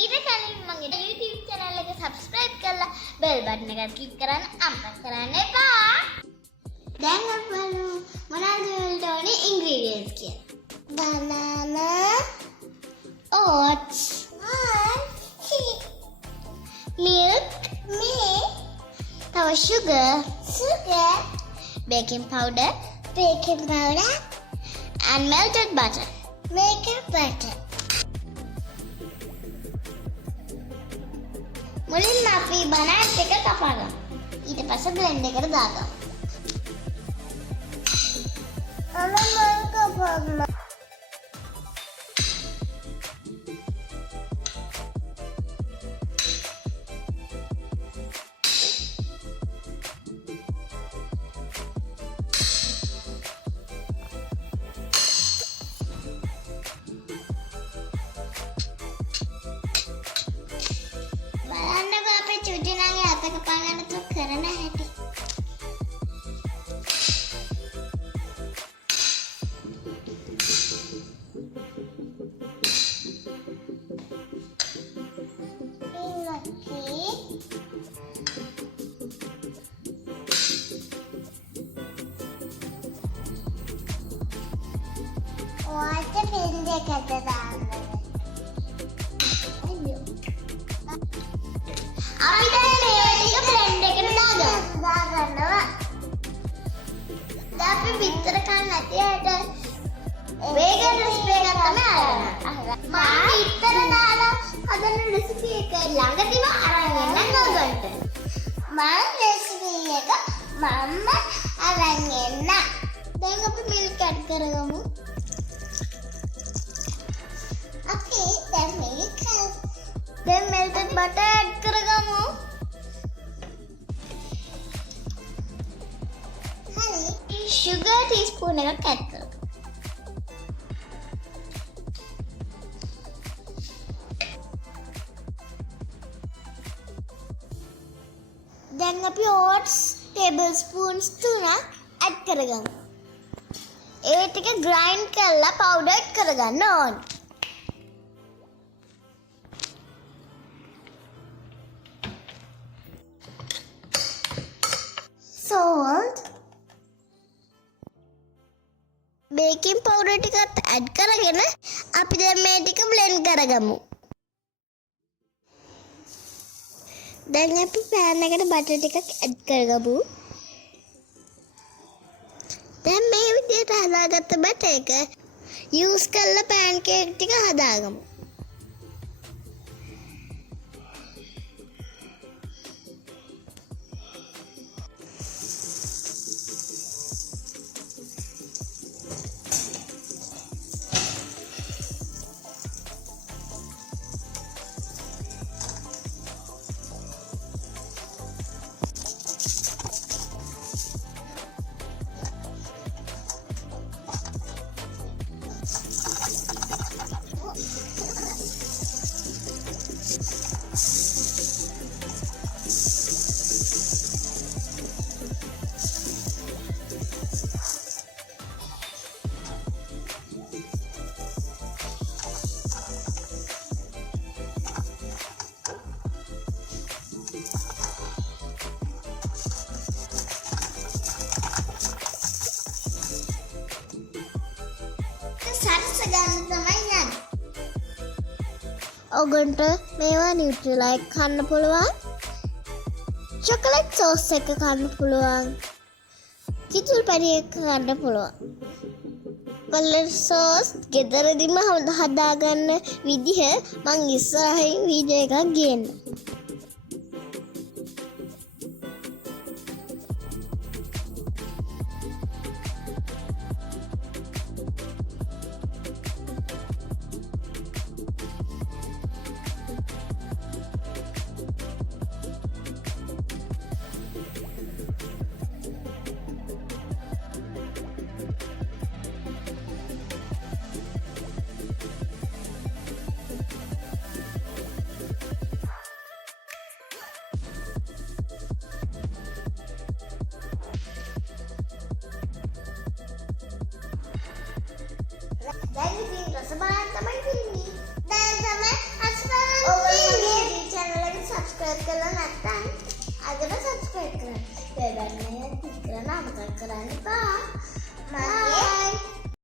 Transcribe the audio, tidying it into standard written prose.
ඊට කලින් මගේ YouTube channel එක subscribe කරලා bell button එක click කරන්න අමතක කරන්න එපා. දැන් අපි බලමු මොනවද වලට ඕනේ ingredients කියලා. banana, oats, milk, තව sugar, baking powder, and melted butter. මුලින්ම අපි බනාත් එක කපා ගමු. ඊට පස්සේ blend එකට දාගමු. බලන්නකෝ අපේ චුටිනාගේ අත කපා ගන්න තු කරන හැටි. ඔයාට බෙන්ඩ් එකට දාන්න. අපි දැන් මේ ටික බ්ලෙන්ඩ් එකට දාගන්නවා. දැන් අපි විතර කන්න නැති ඇට වේගන ස්ප්‍රේ එකක් තමයි අරගෙන. මම විතර දාලා හදන රෙසිපි එක ළඟදීම අරන් එන්නම් ඔයගොල්ලන්ට. මම රෙසිපි එක මම අරන් එන්න. දැන් අපි මිල්ක් ඇඩ් කරගමු. Okay, then milk. Then melted butter add කරගමු. හරි. sugar teaspoon එකක් add කරගමු. දැන් අපි oats tablespoons 3ක් add කරගමු. ඒ ටික grind කරලා powder කරගන්න ඕනේ. salt, baking powder ටිකත් add කරගෙන අපි දැන් මේ ටික blend කරගමු. දැන් අපි pan එකට butter ටිකක් add කරගමු. දැන් මේ විදිහට හදාගත්ත butter එක use කරලා pancake ටික හදාගමු. ගන්න තමයි යන්නේ. ඔගොන්ට මේවා නියුට්‍රලයිට් කන්න පුළුවන්. චොකලට් සෝස් එක කන්න පුළුවන්. කිතුල් පැණි එක කන්න පුළුවන්. කලර් සෝස් ගෙදරදීම හදාගන්න විදිහ මං ඉස්සරහින් වීඩියෝ එකක් ගේන්න. දැන් ඉතින් රස බලන්න තමයි තියෙන්නේ. දැන් තමයි සබ්ස්ක්‍රයිබ් කරන්න අමතක කරන්න එපා.